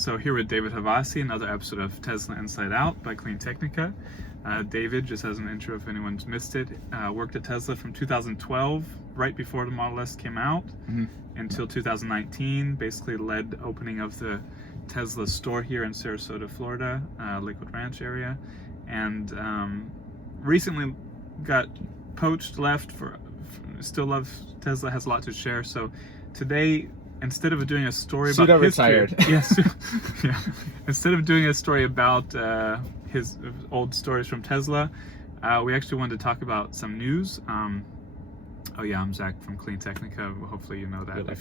So here with David Havasi, another episode of Tesla Inside Out by Clean Technica. David, just as an intro if anyone's missed it, worked at Tesla from 2012, right before the Model S came out, until 2019, basically led the opening of the Tesla store here in Sarasota, Florida, Lakewood Ranch area, and recently got poached, left, still love Tesla, has a lot to share. So today, instead of doing a story about retired. Instead of doing a story about his old stories from Tesla, we actually wanted to talk about some news. Oh yeah, I'm Zach from Clean Technica. Hopefully you know that. Like,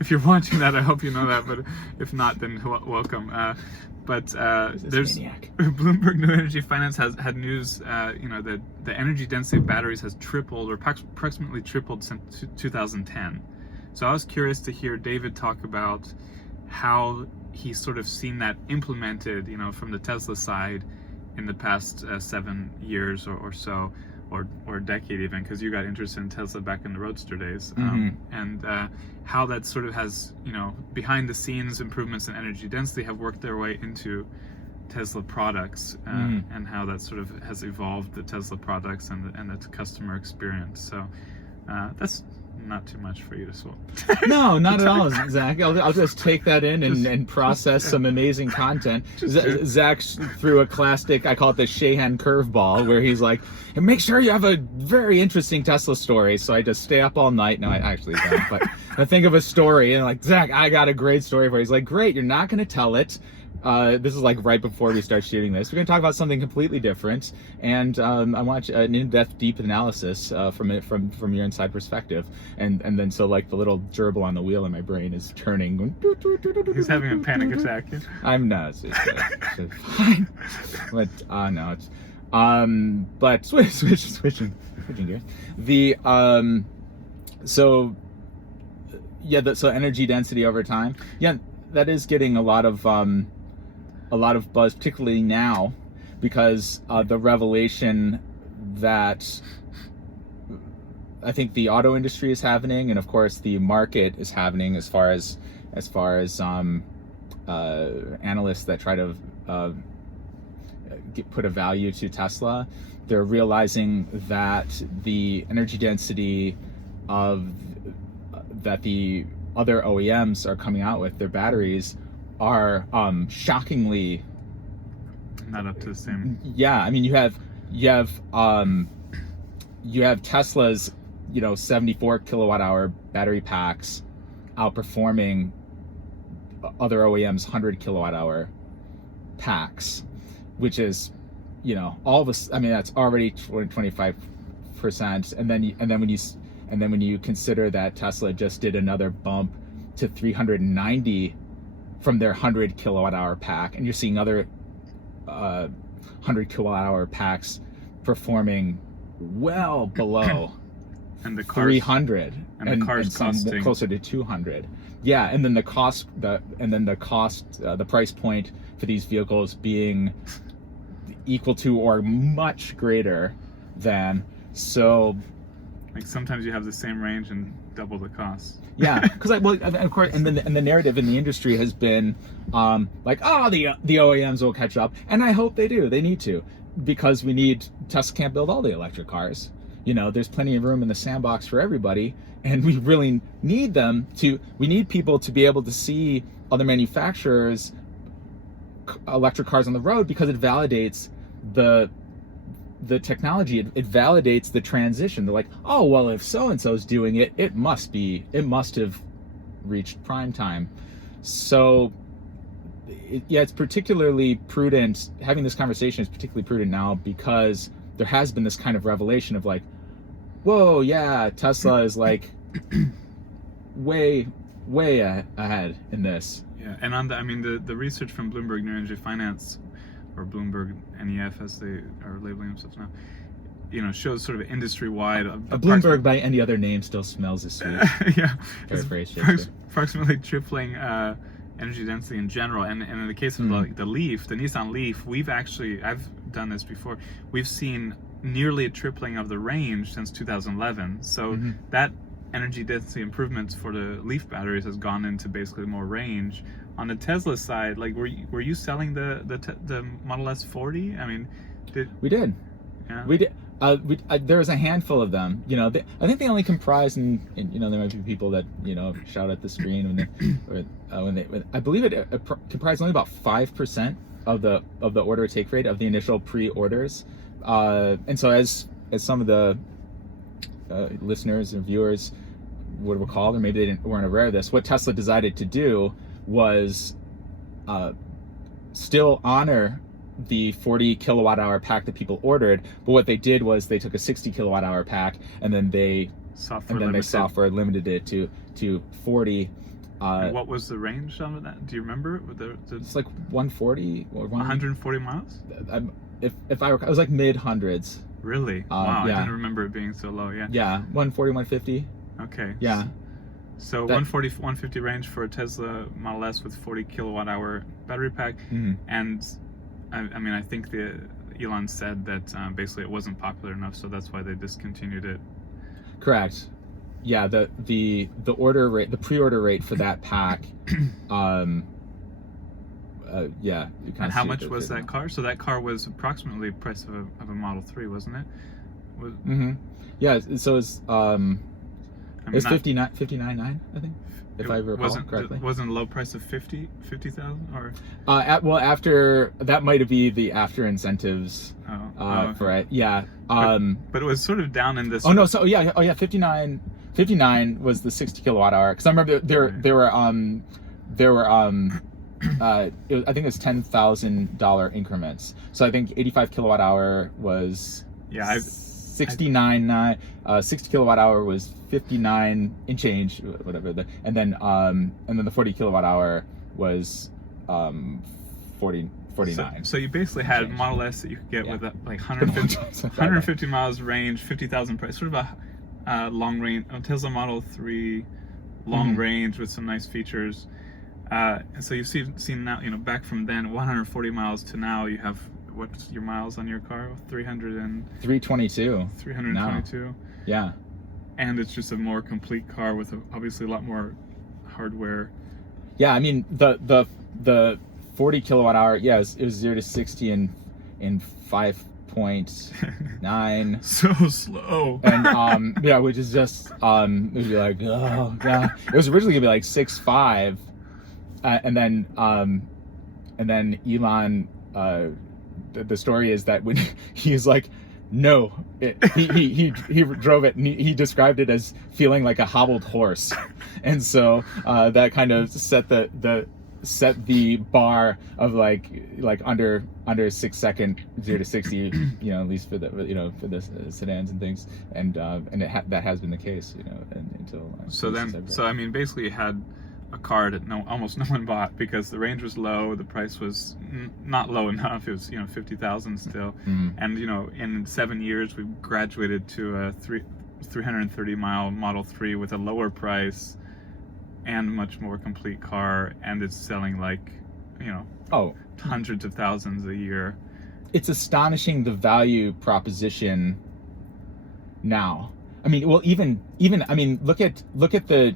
If you're watching that, I hope you know that. But if not, then welcome. There's Bloomberg New Energy Finance has had news. That the energy density of batteries has tripled, or approximately tripled, since 2010. So I was curious to hear David talk about how he's sort of seen that implemented, from the Tesla side in the past 7 years or so, or a decade even, because you got interested in Tesla back in the Roadster days, and how that sort of has, behind the scenes improvements in energy density have worked their way into Tesla products, and how that sort of has evolved the Tesla products and the customer experience. So that's not too much for you to swallow. No, not at all, Zach. I'll just take that in and process some amazing content. Zach threw a classic, I call it the Shahan curveball, where he's like, and make sure you have a very interesting Tesla story. So I just stay up all night. No, I actually don't. But I think of a story and like, Zach, I got a great story for you. He's like, great, you're not going to tell it. This is like right before we start shooting this. We're going to talk about something completely different, and I want an in-depth, deep analysis from your inside perspective, and then so like the little gerbil on the wheel in my brain is turning. He's having a panic attack. I'm not. It's fine. But no, it's but switching gears. So energy density over time. Yeah, that is getting a lot of buzz, particularly now, because the revelation that I think the auto industry is happening, and of course the market is happening, as far as analysts that try to put a value to Tesla. They're realizing that the energy density that the other OEMs are coming out with, their batteries, are shockingly not up to the same. Yeah, I mean you have Tesla's 74 kilowatt hour battery packs outperforming other OEMs 100 kilowatt hour packs, which is all this. I mean that's already 25%, and then when you consider that Tesla just did another bump to 390 from their 100 kilowatt hour pack, and you're seeing other 100 kilowatt hour packs performing well below and the 300, and the cars costing closer to 200. Yeah, and then the price point for these vehicles being equal to or much greater than. So like sometimes you have the same range and double the cost. Yeah, because of course, and the narrative in the industry has been the OEMs will catch up, and I hope they do. They need to, because Tesla can't build all the electric cars. There's plenty of room in the sandbox for everybody, and we really need them to. We need people to be able to see other manufacturers' electric cars on the road, because it validates the technology. It validates the transition. They're like, oh well, if so and so's doing it, it must have reached prime time. So it's particularly prudent. Having this conversation is particularly prudent now, because there has been this kind of revelation of like, whoa, yeah, Tesla is like way ahead in this. Yeah, and the research from Bloomberg New Energy Finance, or Bloomberg NEF as they are labeling themselves now, shows sort of industry-wide. Bloomberg by any other name still smells as sweet. Yeah, approximately tripling energy density in general. And in the case of the Leaf, the Nissan Leaf, I've done this before. We've seen nearly a tripling of the range since 2011. So that energy density improvements for the Leaf batteries has gone into basically more range. On the Tesla side, like were you selling the Model S 40? I mean, we did. Yeah. We did. There was a handful of them. You know, I think they only comprise, and you know, there might be people that shout at the screen when they. I believe it comprised only about 5% of the order take rate of the initial pre-orders, and so as some of the listeners and viewers would recall, or maybe they weren't aware of this, what Tesla decided to do was still honor the 40 kilowatt hour pack that people ordered, but what they did was they took a 60 kilowatt hour pack and then they software limited it to 40. And what was the range on that? Do you remember? It's like 140 or 140 miles. If I recall, it was like mid hundreds. Really? Wow, yeah. I didn't remember it being so low. Yeah. Yeah, 140, 150. Okay. Yeah. So 140, 150 range for a Tesla Model S with 40 kilowatt hour battery pack, and I mean, I think Elon said that basically it wasn't popular enough, so that's why they discontinued it. Correct. Yeah, the order rate, the pre-order rate for that pack, yeah. And how much was that car? So that car was approximately the price of a Model 3, wasn't it? Yeah. So it's it's 59.9, I think, if I recall correctly. Wasn't a low price of 50,000 or? Well, after that might be the after incentives. For it. Yeah. But it was sort of down in this. Oh no. So yeah. 59 was the 60 kilowatt hour. Because I remember there were I think it was $10,000 increments. So I think 85 kilowatt hour was 69.9. 60 kilowatt hour was 59 and change, whatever. And then the 40 kilowatt hour was 49. So you basically had Model S that you could get with like 150 miles range, 50,000 price, sort of a long range, a Tesla Model 3 long range with some nice features. And so you've seen now, back from then, 140 miles to now, you have, what's your miles on your car? 322. 322. Yeah. And it's just a more complete car with obviously a lot more hardware. Yeah, I mean the 40 kilowatt hour, it was 0 to 60 in 5.9. So slow. And which is just it would be like, oh god. It was originally gonna be like 6.5, and then Elon. The story is that when he was like, no, he drove it and he described it as feeling like a hobbled horse, and so that kind of set the bar of like under 6 second 0 to 60, at least for the sedans and things, and that has been the case, until so I mean, basically you had a car that almost no one bought because the range was low, the price was not low enough. It was 50,000 still, and in 7 years we've graduated to a 330 mile Model 3 with a lower price and much more complete car, and it's selling like hundreds of thousands a year. It's astonishing, the value proposition now. I mean, well, even I mean, look at the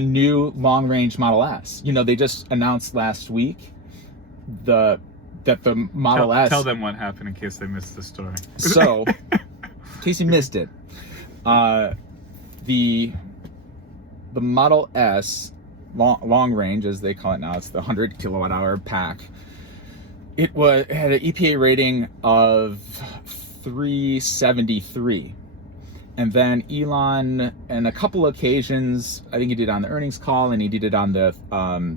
new long range Model S. They just announced last week that the Model S. Tell them what happened in case they missed the story. So, in case you missed it, the Model S long range, as they call it now, it's the 100 kilowatt hour pack. It had an EPA rating of 373. And then Elon, on a couple occasions, I think he did it on the earnings call and he did it on the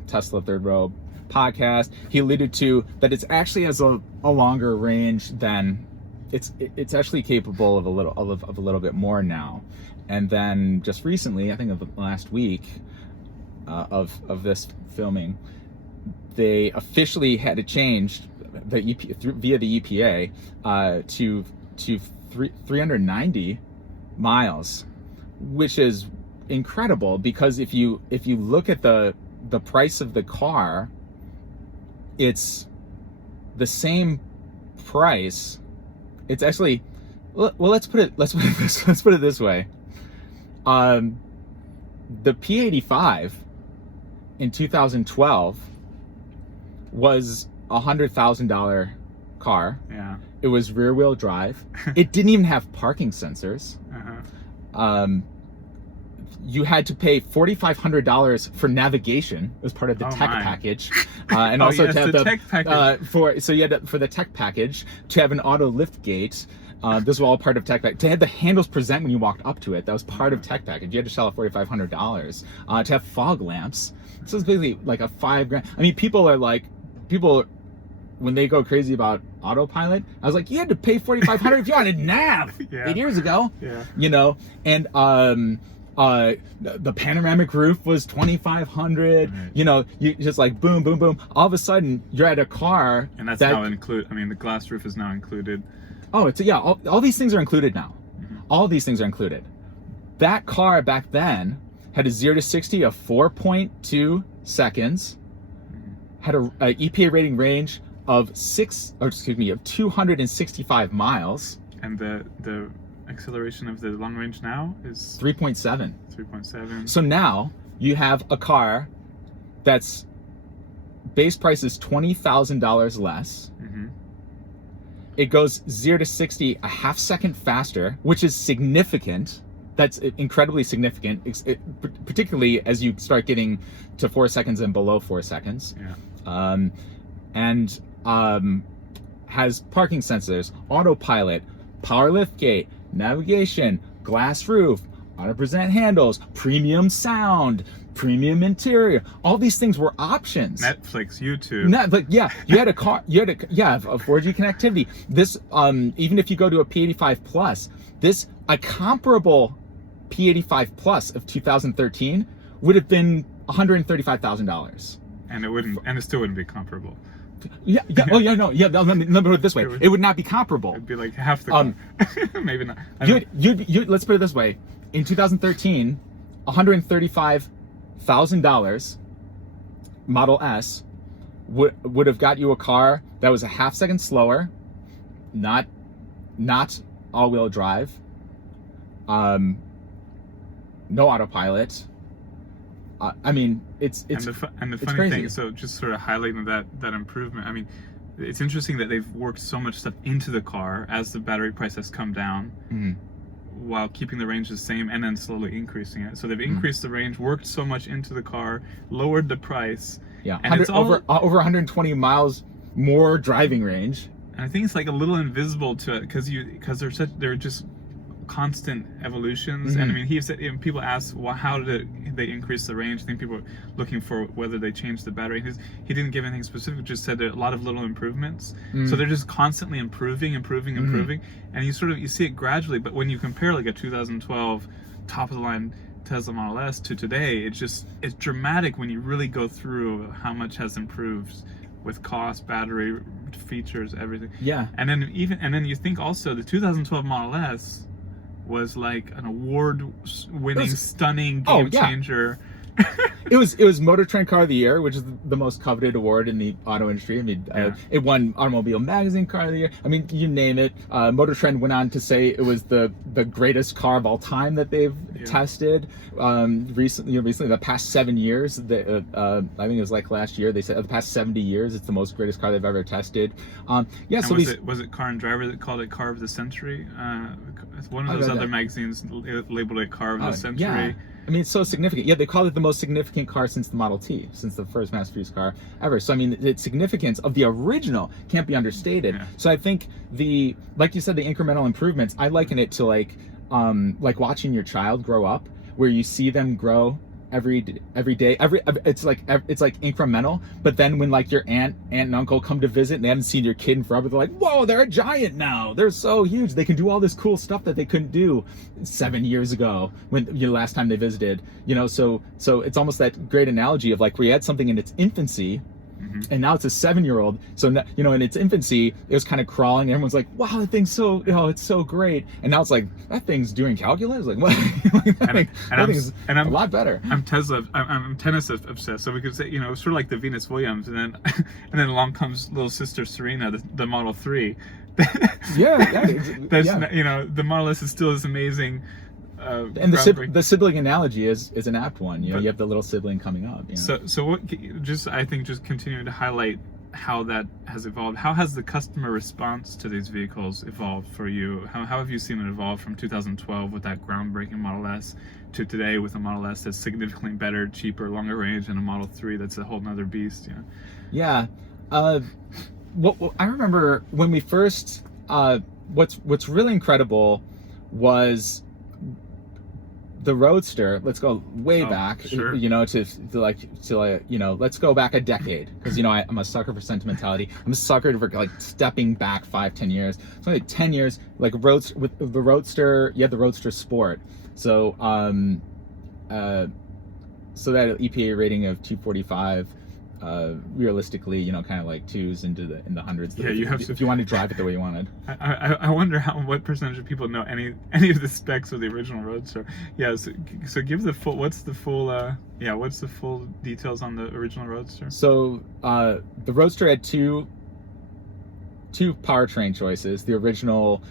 Tesla Third Row podcast, he alluded to that it's actually has a longer range than it's actually capable of a little bit more now. And then just recently, I think of the last week of this filming, they officially had it changed via the EPA to 390 miles, which is incredible, because if you look at the price of the car, it's the same price. It's actually Well, let's put it this way. The P85 in 2012 was $100,000 car. Yeah. It was rear wheel drive. It didn't even have parking sensors. You had to pay $4,500 for navigation as part of the tech package, and also to have the tech package. For the tech package to have an auto lift gate. This was all part of tech package. To have the handles present when you walked up to it, that was part of tech package. You had to shell out $4,500 to have fog lamps. So it's basically like a $5,000. I mean, people when they go crazy about autopilot, I was like, you had to pay $4,500 if you wanted nav 8 years ago. Yeah. You know, and the panoramic roof was $2,500. Right. You know, you just like boom, boom, boom. All of a sudden, you're at a car, and that's now included. I mean, the glass roof is now included. Oh, it's all these things are included now. Mm-hmm. All these things are included. That car back then had a 0 to 60 of 4.2 seconds. Had a EPA rating range of 265 miles. And the acceleration of the long range now is 3.7. 3.7. So now you have a car that's base price is $20,000 less. Mm-hmm. It goes 0 to 60 a half second faster, which is significant. That's incredibly significant, particularly as you start getting to 4 seconds and below 4 seconds. Yeah. And has parking sensors, autopilot, power lift gate, navigation, glass roof, auto present handles, premium sound, premium interior. All these things were options. Netflix, YouTube. But yeah, you had a car. You had a 4G connectivity. This even if you go to a P85 Plus, a comparable P85 Plus of 2013 would have been $135,000. And it still wouldn't be comparable. Yeah. Oh yeah, no. Yeah. Let me put it this way. It would not be comparable. It'd be like half the car. Maybe not. Let's put it this way. In 2013, $135,000 Model S would have got you a car that was a half second slower, not all-wheel drive, no autopilot. I mean, it's and the funny crazy. thing. So just sort of highlighting that improvement. I mean, it's interesting that they've worked so much stuff into the car as the battery price has come down, while keeping the range the same and then slowly increasing it. So they've increased the range, worked so much into the car, lowered the price. Yeah, and it's over 120 miles more driving range. And I think it's like a little invisible to it because they're just constant evolutions. And I mean, he said, people ask, well, how did they increase the range? I think people are looking for whether they changed the battery. He didn't give anything specific, just said there are a lot of little improvements. So they're just constantly improving. And you see it gradually. But when you compare like a 2012 top of the line Tesla Model S to today, it's dramatic when you really go through how much has improved with cost, battery, features, everything. Yeah. And then you think also the 2012 Model S was like an award-winning, stunning game changer. It was Motor Trend Car of the Year, which is the most coveted award in the auto industry. I mean, it won Automobile Magazine Car of the Year. I mean, you name it. Motor Trend went on to say it was the greatest car of all time that they've tested. Recently, the past 7 years, I think it was like last year, they said the past 70 years, it's the most greatest car they've ever tested. Was it Car and Driver that called it Car of the Century? One of those other magazines labeled it Car of the Century. Yeah. I mean, it's so significant. Yeah, they called it the most significant car since the Model T, since the first mass-produced car ever. So, I mean, the significance of the original can't be understated. Yeah. So I think like you said, the incremental improvements, I liken it to like watching your child grow up, where you see them grow every day. It's like incremental. But then when like your aunt and uncle come to visit and they haven't seen your kid in forever, they're like, whoa, they're a giant now. They're so huge. They can do all this cool stuff that they couldn't do 7 years ago when last time they visited. So it's almost that great analogy of like where you had something in its infancy. And now it's a 7-year-old. So, in its infancy, it was kind of crawling. And everyone's like, wow, that thing's so, it's so great. And now it's like, that thing's doing calculus? Like, what? that thing's a lot better. I'm tennis obsessed. So we could say, sort of like the Venus Williams. And then along comes little sister Serena, the Model 3. That's you know, the Model S is still this amazing. And the sibling analogy is an apt one. You know, you have the little sibling coming up. You know? So what? I think just continuing to highlight how that has evolved. How has the customer response to these vehicles evolved for you? How have you seen it evolve from 2012 with that groundbreaking Model S to today with a Model S that's significantly better, cheaper, longer range, and a Model 3 that's a whole nother beast? You know? Yeah. What I remember when we first. What's really incredible was the Roadster. Let's go way back, sure. You know, to you know, let's go back a decade, because you know I'm a sucker for sentimentality. I'm a sucker for like stepping back 5-10 years. It's only 10 years. Like with the Roadster, you had the Roadster Sport. So so that EPA rating of 245. Realistically, you know, kind of like twos in the hundreds. Yeah, if you want to drive it the way you wanted. I wonder what percentage of people know any of the specs of the original Roadster. Yeah, so give the full. What's the full details on the original Roadster? So the Roadster had two powertrain choices. The original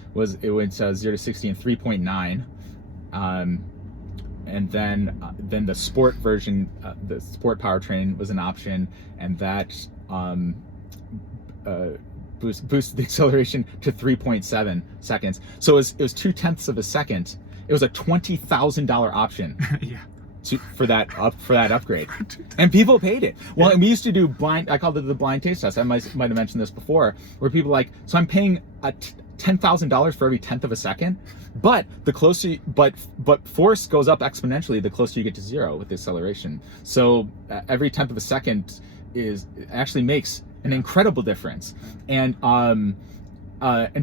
it went 0 to 60 in 3.9. And then the sport version, the sport powertrain was an option, and that boosted the acceleration to 3.7 seconds. So it was 0.2 of a second. It was a $20,000 option. Yeah. For that upgrade, and people paid it. Well, and we used to do blind. I called it the blind taste test. I might have mentioned this before, where people like, so I'm paying $10,000 for every 1/10 of a second, but the closer, but force goes up exponentially the closer you get to zero with the acceleration. So every 1/10 of a second actually makes an incredible difference, and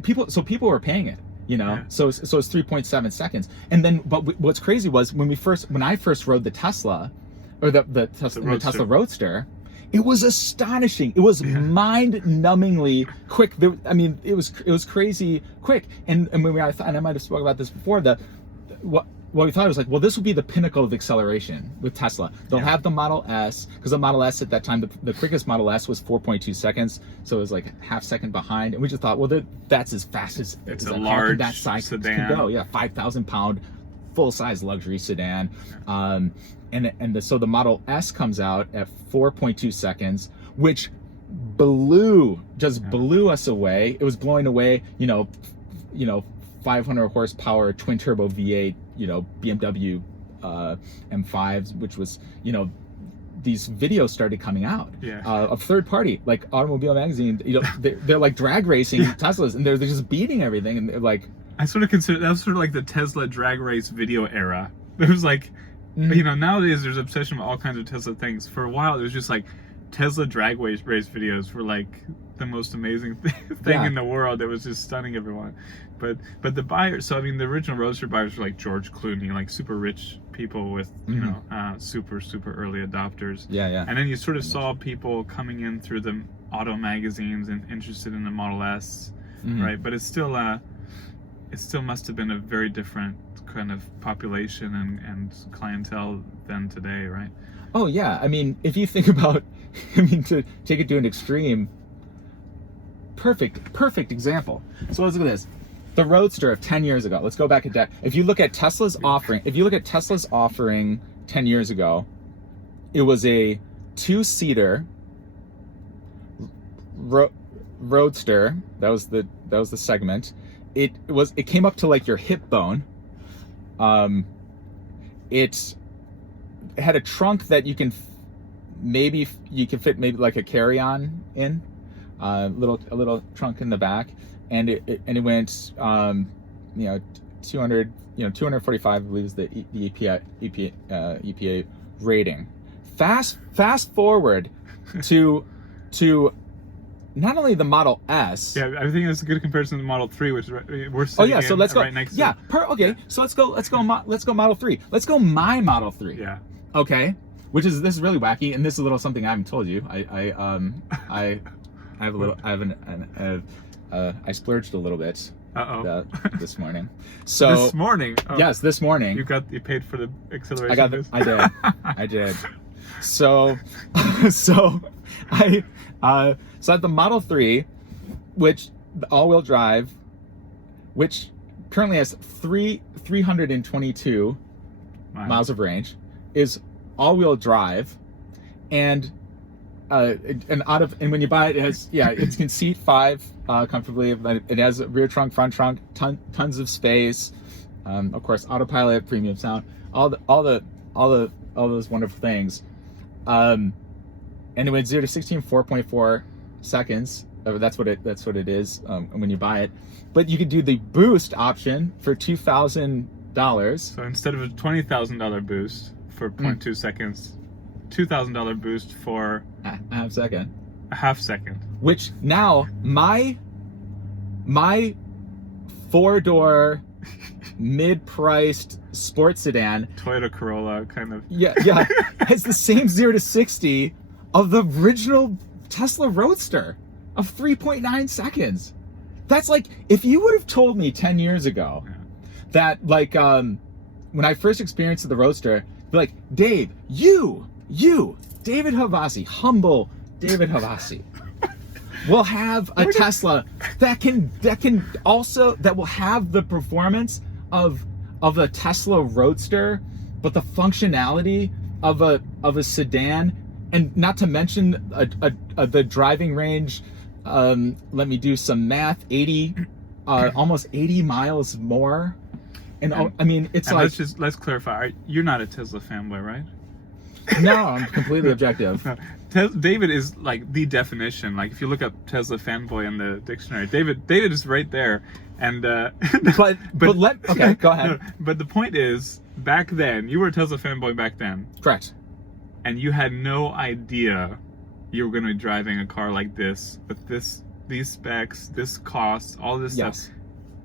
people were paying it. You know, yeah. so it's 3.7 seconds, and then what's crazy was when I first rode the Tesla, or the Tesla Roadster, it was astonishing. It was mind-numbingly quick. I mean, it was crazy quick. And when and I might have spoken about this before. What we thought was like, well, this will be the pinnacle of acceleration with Tesla. They'll have the Model S, because the Model S at that time, the quickest Model S was 4.2 seconds, so it was like a half second behind. And we just thought, well, that's as fast as it's a large that size sedan can go. Yeah, 5,000-pound, full-size luxury sedan. So the Model S comes out at 4.2 seconds, which blew us away. It was blowing away, you know, 500 horsepower twin turbo V8, you know, BMW M5s, which was, you know, these videos started coming out of third party, like Automobile Magazine. You know, they're like drag racing Teslas, and they're just beating everything, and they're like. I sort of consider that was sort of like the Tesla drag race video era. There was like, you know, nowadays there's obsession with all kinds of Tesla things. For a while, it was just like Tesla drag race videos were like the most amazing thing in the world. That was just stunning everyone. But the buyers, so I mean, the original Roadster buyers were like George Clooney, like super rich people with you know super early adopters. Yeah. And then you sort of saw people coming in through the auto magazines and interested in the Model S, right? But it still must have been a very different kind of population and clientele than today, right? Oh yeah, I mean, if you think about, I mean, to take it to an extreme, perfect example. So let's look at this. The Roadster of 10 years ago. Let's go back a decade. If you look at Tesla's offering, 10 years ago, it was a 2-seater Roadster. That was the segment. It came up to like your hip bone. It had a trunk that you can fit maybe like a carry-on in, a little trunk in the back, and it went 245, I believe, is the EPA rating. Fast forward to not only the Model S. Yeah, I think that's a good comparison to the Model 3, which we're sitting so let's go. right next to. So let's go Model 3. Let's go my Model 3. Yeah. Okay. This is really wacky, and this is a little something I haven't told you. I splurged a little bit. This morning. So this morning. Oh, yes, this morning. You paid for the acceleration. I did. So I had the Model 3, which the all-wheel drive, which currently has 322 miles of range, is all-wheel drive, and when you buy it, it has it can seat 5 comfortably. It has a rear trunk, front trunk, tons of space. Of course, autopilot, premium sound, all those wonderful things. And it went 0 to 60 in 4.4 seconds. That's what it is when you buy it. But you could do the boost option for $2,000. So instead of a $20,000 boost for 0.2 seconds, $2,000 boost for a half second. A half second. Which now my 4-door mid-priced sports sedan, Toyota Corolla kind of. Yeah, has the same 0 to 60 of the original Tesla Roadster of 3.9 seconds. That's like, if you would have told me 10 years ago that, like, when I first experienced the Roadster, be like, Dave, you, David Havasi, humble David Havasi, will have a Tesla that will have the performance of a Tesla Roadster, but the functionality of a sedan, and not to mention the driving range. Let me do some math. Almost 80 miles more. And I mean, it's like, let's clarify. You're not a Tesla fanboy, right? No, I'm completely objective. David is like the definition. Like, if you look up Tesla fanboy in the dictionary, David is right there. And but okay, go ahead. No, but the point is, back then, you were a Tesla fanboy back then. Correct. And you had no idea you were going to be driving a car like this, with these specs, this cost, all this stuff.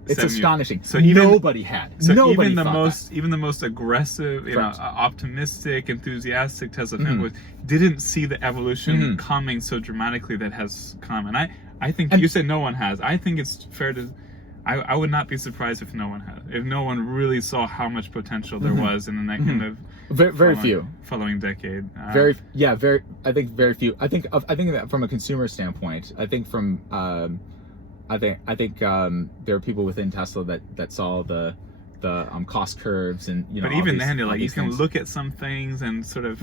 It's astonishing. So nobody had. So nobody even the most aggressive, optimistic, enthusiastic Tesla fanboys didn't see the evolution coming so dramatically that has come. And I think you said no one has. I think it's fair to. I would not be surprised if no one had. If no one really saw how much potential there was in the next kind of very few following decade. I think very few. I think that from a consumer standpoint, I think there are people within Tesla that saw the cost curves and But even then, like, you can look at some things and sort of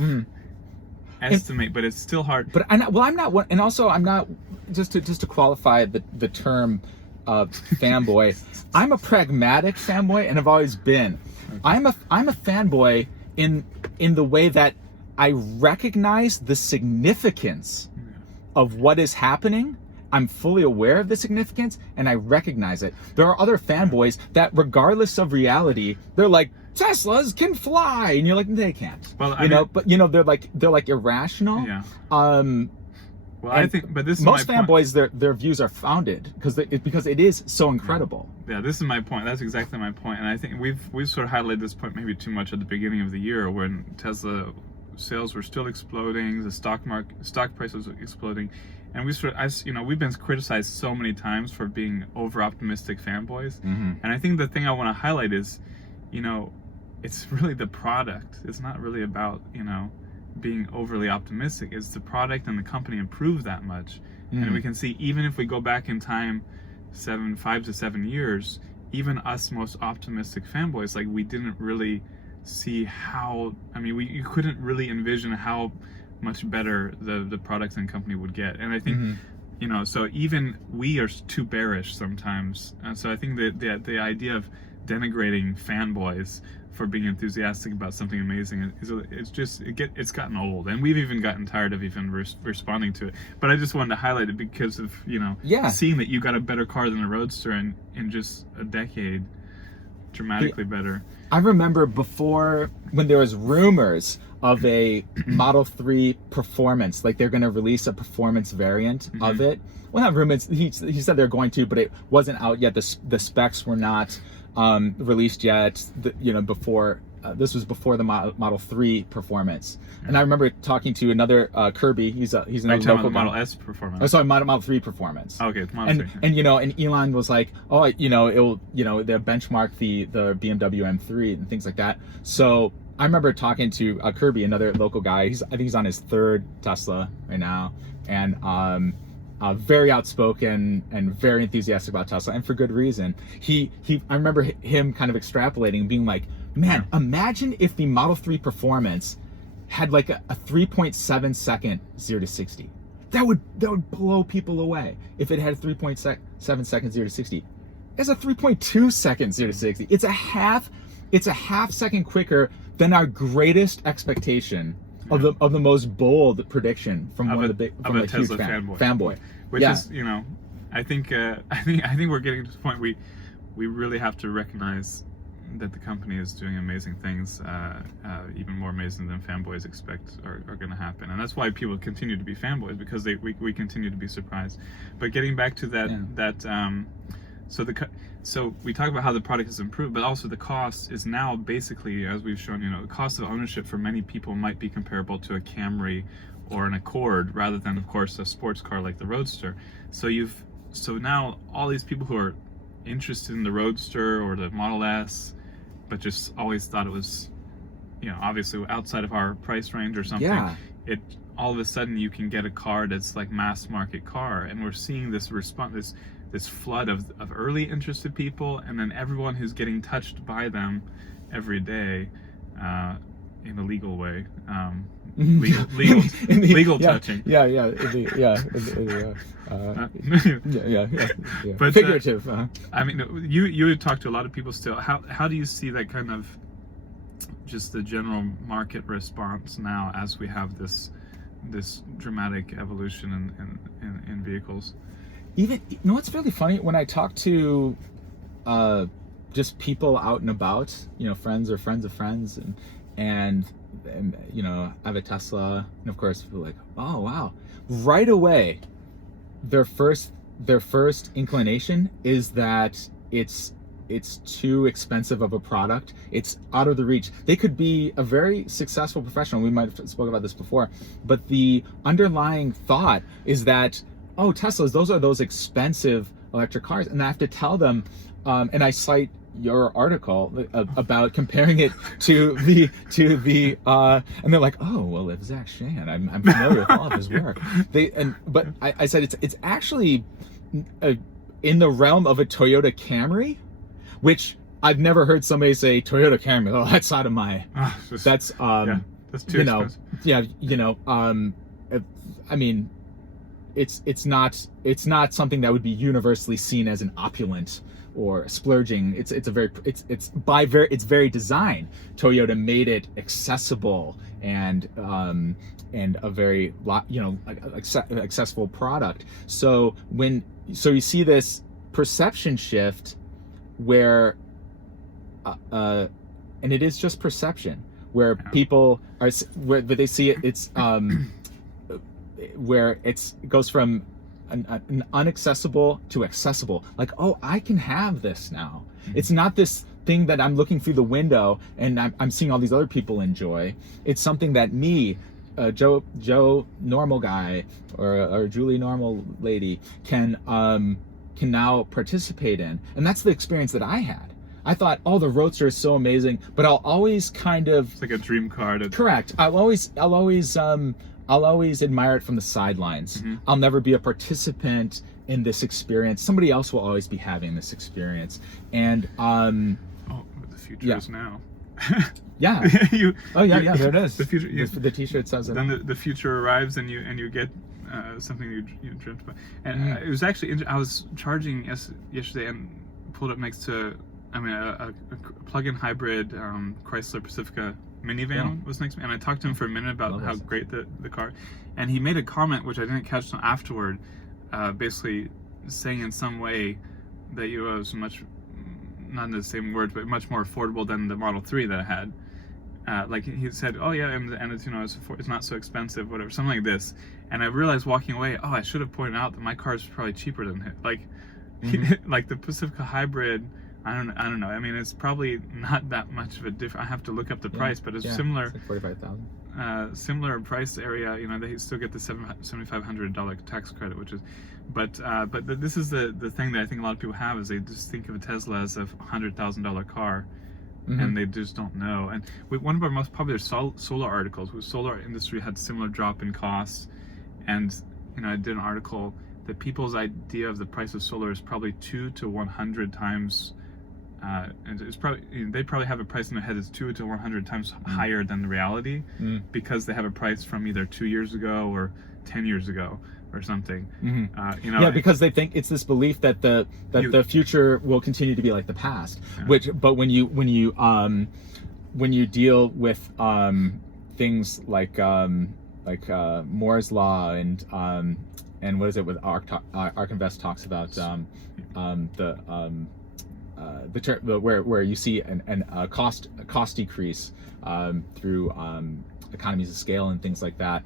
estimate, but it's still hard. But I'm not one, and also I'm not, just to qualify the term fanboy. I'm a pragmatic fanboy, and I've always been. Okay. I'm a fanboy in the way that I recognize the significance of what is happening. I'm fully aware of the significance, and I recognize it. There are other fanboys that, regardless of reality, they're like, Teslas can fly, and you're like, they can't. Well, they're like irrational. Yeah. Well, I think, but this is most fanboys, their views are founded because it is so incredible. Yeah, this is my point. That's exactly my point, and I think we've sort of highlighted this point maybe too much at the beginning of the year, when Tesla sales were still exploding, the stock price was exploding, and we've been criticized so many times for being over optimistic fanboys. And I think the thing I want to highlight is, it's really the product. It's not really about being overly optimistic. It's the product and the company improved that much. And we can see, even if we go back in time 5 to 7 years, even us most optimistic fanboys, like, we didn't really see how, you couldn't really envision how much better the products and company would get. And I think so even we are too bearish sometimes. And so I think that the idea of denigrating fanboys for being enthusiastic about something amazing it's gotten old, and we've even gotten tired of even responding to it. But I just wanted to highlight it because of seeing that you got a better car than a Roadster in just a decade, dramatically better. I remember before, when there was rumors of a Model 3 Performance, like they're going to release a performance variant of it. Well, not rumors. He said they're going to, but it wasn't out yet. The specs were not released yet. Before this was before the Model 3 Performance. And I remember talking to another Kirby. He's another local Model S Performance. Oh, sorry, Model 3 Performance. Okay, it's Model 3. And Elon was like, oh, it'll they'll benchmark the BMW M3 and things like that. So I remember talking to Kirby, another local guy. I think he's on his 3rd Tesla right now, and very outspoken and very enthusiastic about Tesla, and for good reason. I remember him kind of extrapolating, being like, man, imagine if the Model 3 Performance had like a 3.7 second 0 to 60. That would blow people away if it had a 3.7 second 0 to 60. It's a 3.2 second 0 to 60. It's a half second quicker than our greatest expectation of the most bold prediction from one of the huge Tesla fanboy. Which is, I think we're getting to the point we really have to recognize that the company is doing amazing things, even more amazing than fanboys expect are going to happen, and that's why people continue to be fanboys, because we continue to be surprised. But getting back to that, so we talk about how the product has improved, but also the cost is now basically, as we've shown, the cost of ownership for many people might be comparable to a Camry or an Accord, rather than, of course, a sports car like the Roadster. So now all these people who are interested in the Roadster or the Model S, but just always thought it was, obviously outside of our price range or something, it all of a sudden you can get a car that's like mass market car, and we're seeing this response, this flood of early interested people, and then everyone who's getting touched by them every day in a legal way, legal touching. But figurative. I mean, you talk to a lot of people still. How do you see that kind of just the general market response now as we have this dramatic evolution in vehicles? Even, what's really funny, when I talk to just people out and about, friends or friends of friends, and I have a Tesla, and of course people are like, oh wow, right away their first inclination is that it's too expensive of a product. It's out of the reach. They could be a very successful professional. We might have spoken about this before, but the underlying thought is that, oh, Teslas, those are those expensive electric cars. And I have to tell them, and I cite your article about comparing it to the and they're like, oh, well, if Zach Shan, I'm familiar with all of his work. But I said it's actually in the realm of a Toyota Camry, which I've never heard somebody say Toyota Camry. Oh, that's out of my. That's too expensive. I mean, it's not something that would be universally seen as an opulent or splurging. It's very design. Toyota made it accessible and a very accessible product. So you see this perception shift where and it is just perception, where people are, where they see it's where it goes from an inaccessible to accessible. Like, oh, I can have this now. It's not this thing that I'm looking through the window and I'm seeing all these other people enjoy. It's something that me, Joe normal guy, or Julie normal lady can now participate in. And that's the experience that I had. I thought, oh, the Roadster is so amazing, but I'll always kind of, it's like a dream car. Correct. I'll always admire it from the sidelines. Mm-hmm. I'll never be a participant in this experience. Somebody else will always be having this experience. And the future is now. Yeah. There it is. The future. The T-shirt says it. Then the future arrives, and you get something you dreamt about. And it was actually, I was charging yesterday and pulled up next to, a plug-in hybrid Chrysler Pacifica minivan was next to me, and I talked to him for a minute about how great the car, and he made a comment which I didn't catch until afterward, basically saying in some way that it was much, not in the same words, but much more affordable than the Model 3 that I had. Like he said, oh yeah, and it's it's not so expensive, whatever, something like this. And I realized walking away, oh, I should have pointed out that my car is probably cheaper than his. Like, like the Pacifica hybrid. I don't know. I mean, it's probably not that much of a difference. I have to look up the price, but it's similar. It's like $45,000. Similar price area. They still get the $7,500 tax credit, which is, but this is the thing that I think a lot of people have, is they just think of a Tesla as a $100,000 car, and they just don't know. And one of our most popular solar articles, whose solar industry had similar drop in costs, and I did an article that people's idea of the price of solar is probably 2 to 100 times, and it's probably, they probably have a price in their head that's 2 to 100 times higher than the reality, because they have a price from either 2 years ago or 10 years ago or something. You know, yeah, because they think it's this belief that the future will continue to be like the past. But when you deal with things like Moore's law and what is it with Ark Invest talks about where you see a cost decrease through economies of scale and things like that.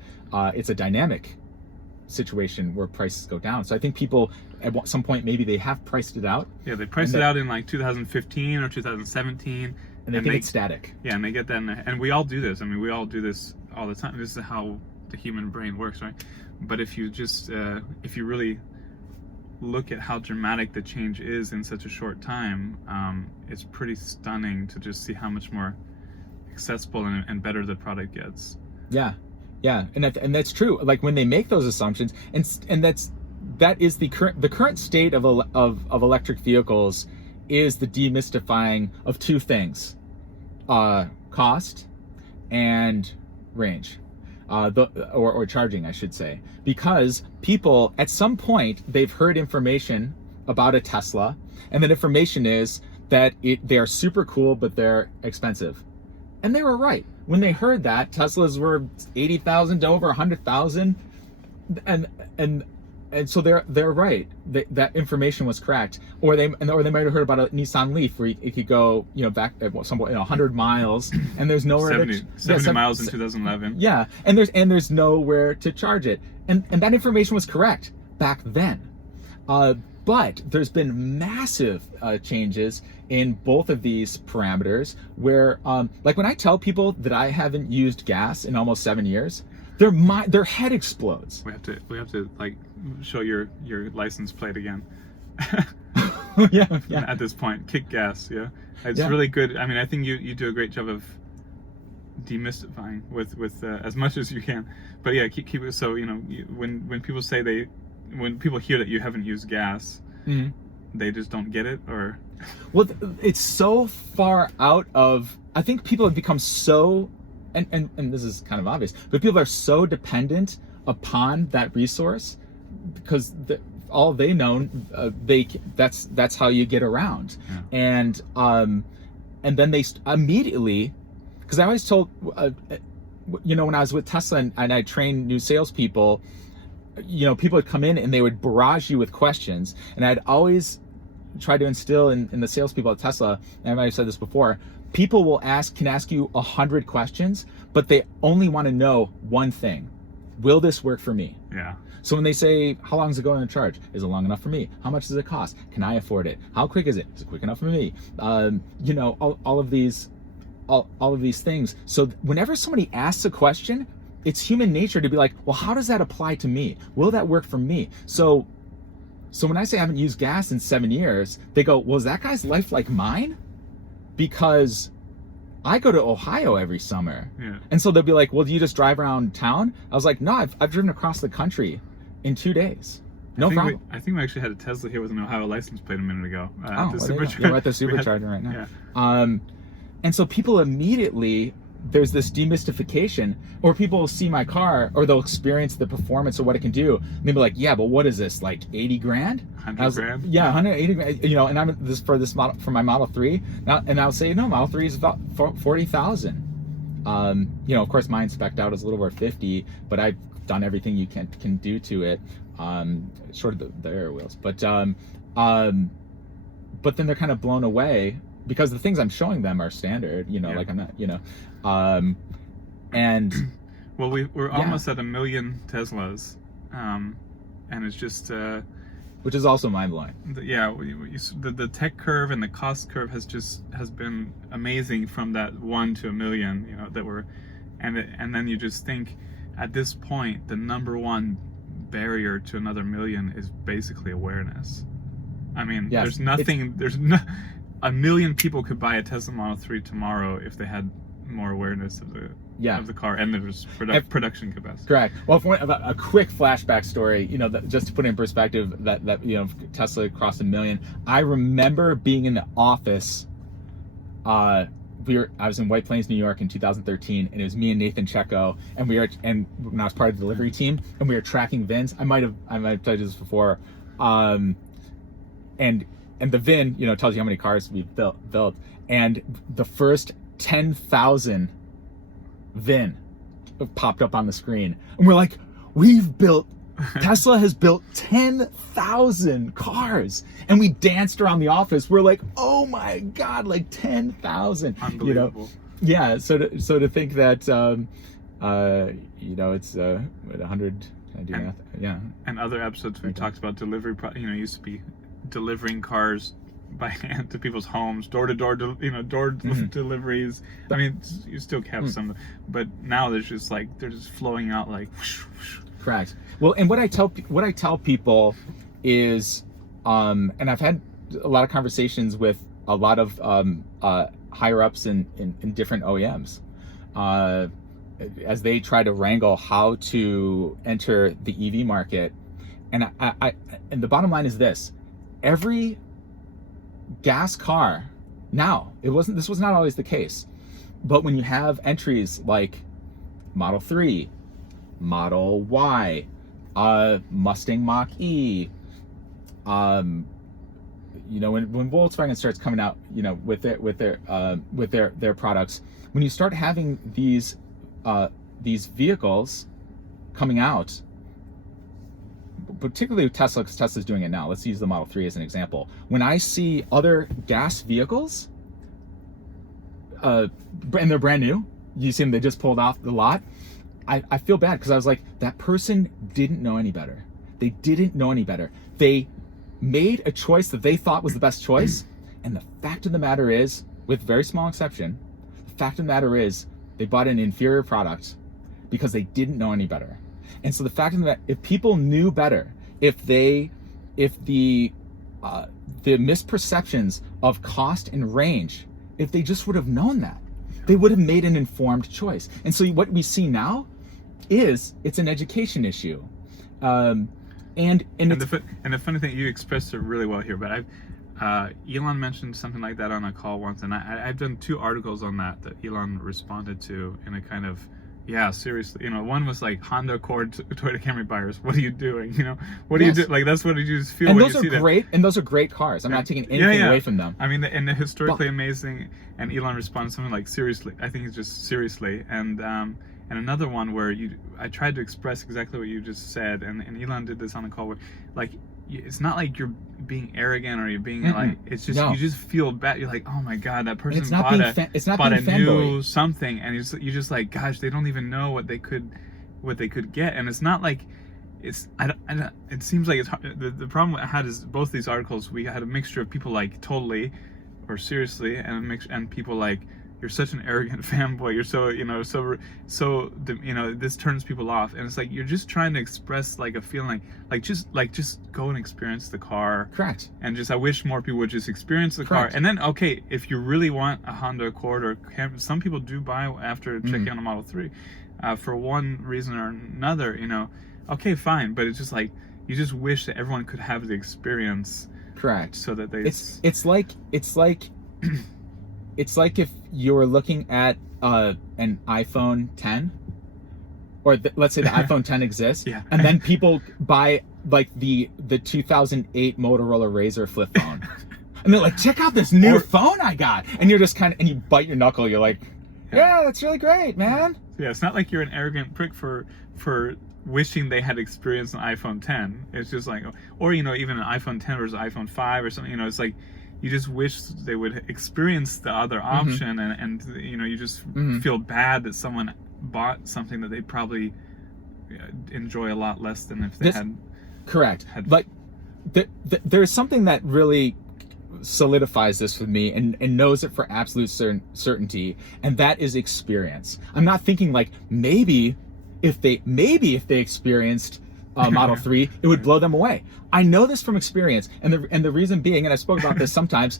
It's a dynamic situation where prices go down. So I think people at some point maybe they have priced it out. Yeah, they priced it out in like 2015 or 2017. And they think it's static. Yeah, and they get that, and we all do this. I mean, we all do this all the time. This is how the human brain works, right? But if you just, if you really look at how dramatic the change is in such a short time, it's pretty stunning to just see how much more accessible and better the product gets. Yeah, and that's true. Like when they make those assumptions, and that is the current state of electric vehicles is the demystifying of two things: cost and range, or charging, I should say. Because people at some point they've heard information about a Tesla, and that information is that they are super cool but they're expensive, and they were right. When they heard that Teslas were 80,000 to over 100,000, and so they're right. That information was correct, or they might have heard about a Nissan Leaf where it could go back at 100 miles, and there's nowhere 70 miles in 2011. Yeah, and there's nowhere to charge it, and that information was correct back then. But there's been massive changes in both of these parameters where, like when I tell people that I haven't used gas in almost 7 years, their head explodes. We have to like show your license plate again. yeah. At this point, kick gas. Yeah, it's really good. I mean, I think you do a great job of demystifying with as much as you can. But yeah, keep it. So when people say when people hear that you haven't used gas, they just don't get it, or well, it's so far out of. I think people have become so. And this is kind of obvious, but people are so dependent upon that resource because all they know, that's how you get around. Yeah. And then they immediately, because I always told, when I was with Tesla and I trained new salespeople, people would come in and they would barrage you with questions, and I'd always try to instill in the salespeople at Tesla, and I might have said this before, people can ask you 100 questions, but they only want to know one thing: will this work for me? Yeah. So when they say, how long is it going to charge? Is it long enough for me? How much does it cost? Can I afford it? How quick is it? Is it quick enough for me? All of these things. So whenever somebody asks a question, it's human nature to be like, well, how does that apply to me? Will that work for me? So when I say I haven't used gas in 7 years, they go, well, is that guy's life like mine? Because I go to Ohio every summer. Yeah. And so they'll be like, well, do you just drive around town? I was like, no, I've driven across the country in 2 days. No problem. I think we actually had a Tesla here with an Ohio license plate a minute ago. We're at the supercharger right now. Yeah. And so people immediately, there's this demystification, or people will see my car, or they'll experience the performance of what it can do, and they'll be like, yeah, but what is this, like 80 grand? 100 grand? Yeah, 180 grand, and I'm this model, for my Model 3, now, and I'll say, no, Model 3 is about 40,000. Of course, mine spec'd out as a little over 50, but I've done everything you can do to it, short of the air wheels. But then they're kind of blown away, because the things I'm showing them are standard, like I'm not, and well, we're almost at 1 million Teslas, and it's just which is also mind blowing. The tech curve and the cost curve has been amazing from that 1 to 1 million, that we're, and then you just think at this point the number one barrier to another million is basically awareness. I mean, there's 1 million people could buy a Tesla Model 3 tomorrow if they had more awareness of Yeah. of the car, and there's production capacity. Correct. Well, for a quick flashback story, just to put it in perspective, that Tesla crossed 1 million. I remember being in the office. I was in White Plains, New York in 2013, and it was me and Nathan Checo, and when I was part of the delivery team, and we were tracking VINs. I might have told you this before, and the VIN, tells you how many cars we've built, and the first 10,000 VIN popped up on the screen, and we're like, Tesla has built 10,000 cars, and we danced around the office. We're like, oh my god, like 10,000. Unbelievable. Yeah. So to think that it's 100. I do math. Yeah. And other episodes we talked about delivery. Used to be delivering cars by hand to people's homes, door-to-door, deliveries. I mean, you still have some, but now they're just flowing out like. Whoosh, whoosh. Correct. Well, and what I tell people is, and I've had a lot of conversations with a lot of higher ups in different OEMs, as they try to wrangle how to enter the EV market, and and the bottom line is this: every gas car now, this was not always the case, but when you have entries like Model 3, Model Y, Mustang Mach-E, when Volkswagen starts coming out, with their products, when you start having these vehicles coming out, particularly with Tesla, because Tesla's doing it now. Let's use the Model 3 as an example. When I see other gas vehicles, and they're brand new, you see them, they just pulled off the lot, I feel bad, because I was like, that person didn't know any better. They didn't know any better. They made a choice that they thought was the best choice, and the fact of the matter is, with very small exception, the fact of the matter is, they bought an inferior product because they didn't know any better. And so the fact of the matter, if people knew better, if the misperceptions of cost and range, if they just would have known that, they would have made an informed choice. And so what we see now is it's an education issue. And the funny thing, you expressed it really well here, but Elon mentioned something like that on a call once, and I've done 2 articles on that Elon responded to in a kind of, yeah, seriously. One was like, Honda Accord, Toyota Camry buyers, what are you doing? What do you do? Like, that's what you just feel. And when those you see are great, and those are great cars. I'm not taking anything away from them. I mean, and the historically amazing, and Elon responded something like, seriously. I think it's just seriously. And another one where I tried to express exactly what you just said, and Elon did this on a call where, like, it's not like you're being arrogant or you're being like, it's just, you just feel bad. You're like, oh my god, that person bought a new something, and you're just like, gosh, they don't even know what they could get. And it's not like, it seems like it's hard. The problem I had is both these articles, we had a mixture of people like totally or seriously, and people like, you're such an arrogant fanboy, you're so this turns people off. And it's like, you're just trying to express like a feeling, just go and experience the car. Correct. And just, I wish more people would just experience the car. And then, okay, if you really want a Honda Accord or Camry, some people do buy after checking on a Model 3 for one reason or another, okay, fine, but it's just like, you just wish that everyone could have the experience. Correct. So that they it's like it's like if you were looking at an iPhone 10, or let's say the iPhone 10 exists, and then people buy like the 2008 Motorola Razr flip phone, and they're like, check out this new phone I got, and you're just and you bite your knuckle, you're like, yeah, that's really great, man. Yeah, it's not like you're an arrogant prick for wishing they had experienced an iPhone 10. It's just like, or even an iPhone 10 versus iPhone 5 or something. It's like, you just wish they would experience the other option, and you just feel bad that someone bought something that they probably enjoy a lot less than if they had. Correct. But there's something that really solidifies this with me and knows it for absolute certainty, and that is experience. I'm not thinking like maybe if they experienced Model 3, it would blow them away. I know this from experience, and the reason being, and I spoke about this sometimes,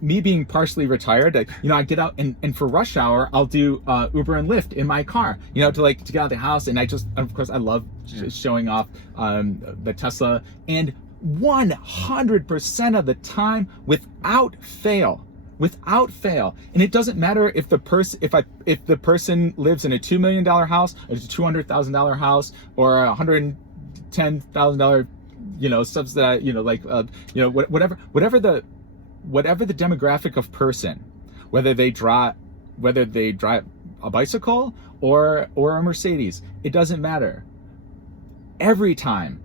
me being partially retired, I get out and for rush hour, I'll do Uber and Lyft in my car, to get out of the house, and of course, I love showing off the Tesla, and 100% of the time, without fail, and it doesn't matter if the person lives in a $2 million house, or a $200,000 house, or a $110,000 subsidized, whatever the demographic of person, whether they drive a bicycle or a Mercedes, it doesn't matter. Every time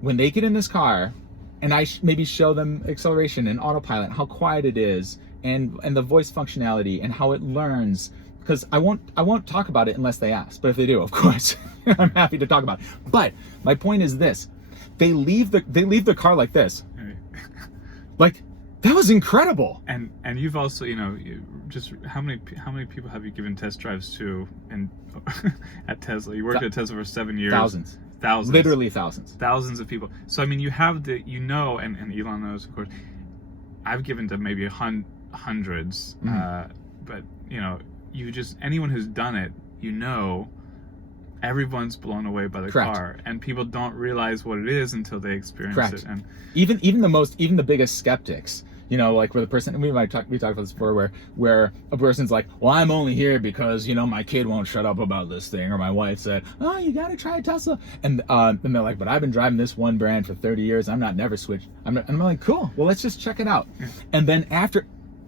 when they get in this car, and I maybe show them acceleration and autopilot, how quiet it is, and the voice functionality, and how it learns, because I won't talk about it unless they ask. But if they do, of course, I'm happy to talk about it. But my point is this: they leave the car like this, like that was incredible. And you've also just how many people have you given test drives to and at Tesla? You worked at Tesla for 7 years. Thousands. Literally thousands of people. So you have and Elon knows, of course. I've given to maybe hundreds, but you just, anyone who's done it, everyone's blown away by the car, and people don't realize what it is until they experience it. And even the biggest skeptics, like where the person, we talked about this before, where a person's like, well, I'm only here because my kid won't shut up about this thing, or my wife said, oh, you gotta try a Tesla, and they're like, but I've been driving this one brand for 30 years, I'm never switched. I'm like, cool, well, let's just check it out. And then after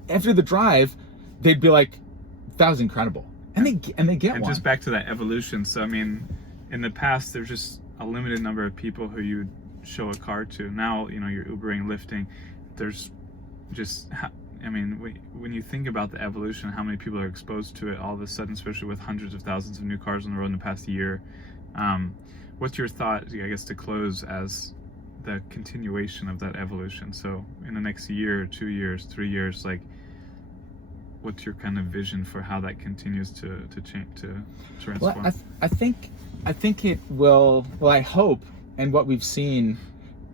the drive, they'd be like, that was incredible, and they get and one. Just back to that evolution. So in the past, there's just a limited number of people who you show a car to. Now you're Ubering, lifting. There's just, when you think about the evolution, how many people are exposed to it all of a sudden, especially with hundreds of thousands of new cars on the road in the past year. What's your thought, I guess, to close as the continuation of that evolution? So in the next year, 2 years, 3 years, what's your kind of vision for how that continues to change, to transform? Well, I think it will. Well, I hope, and what we've seen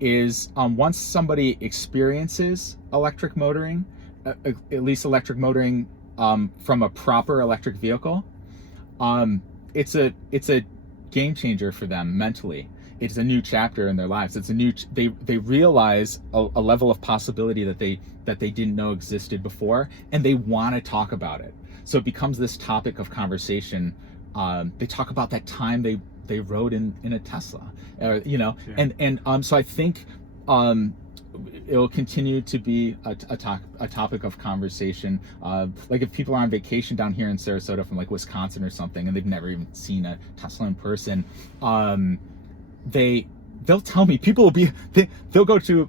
is once somebody experiences electric motoring, at least electric motoring from a proper electric vehicle, it's a game changer for them mentally. It's a new chapter in their lives. It's a new. They realize a level of possibility that they didn't know existed before, and they want to talk about it. So it becomes this topic of conversation. They talk about that time they rode in a Tesla, and so I think it will continue to be a topic of conversation. Like if people are on vacation down here in Sarasota from Wisconsin or something, and they've never even seen a Tesla in person, they'll tell me, they'll go to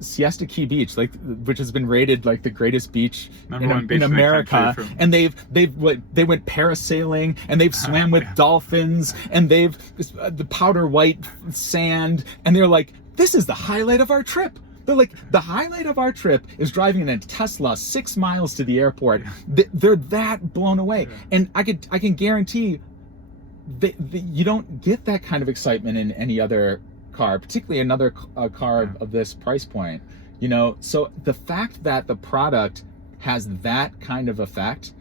Siesta Key Beach, which has been rated the greatest beach in America, and they went parasailing, and they've swam with dolphins, and they've the powder white sand, and they're like, this is the highlight of our trip. They're like, the highlight of our trip is driving in a Tesla 6 miles to the airport. They're that blown away, and I can guarantee you don't get that kind of excitement in any other car, particularly another car of this price point. So the fact that the product has that kind of effect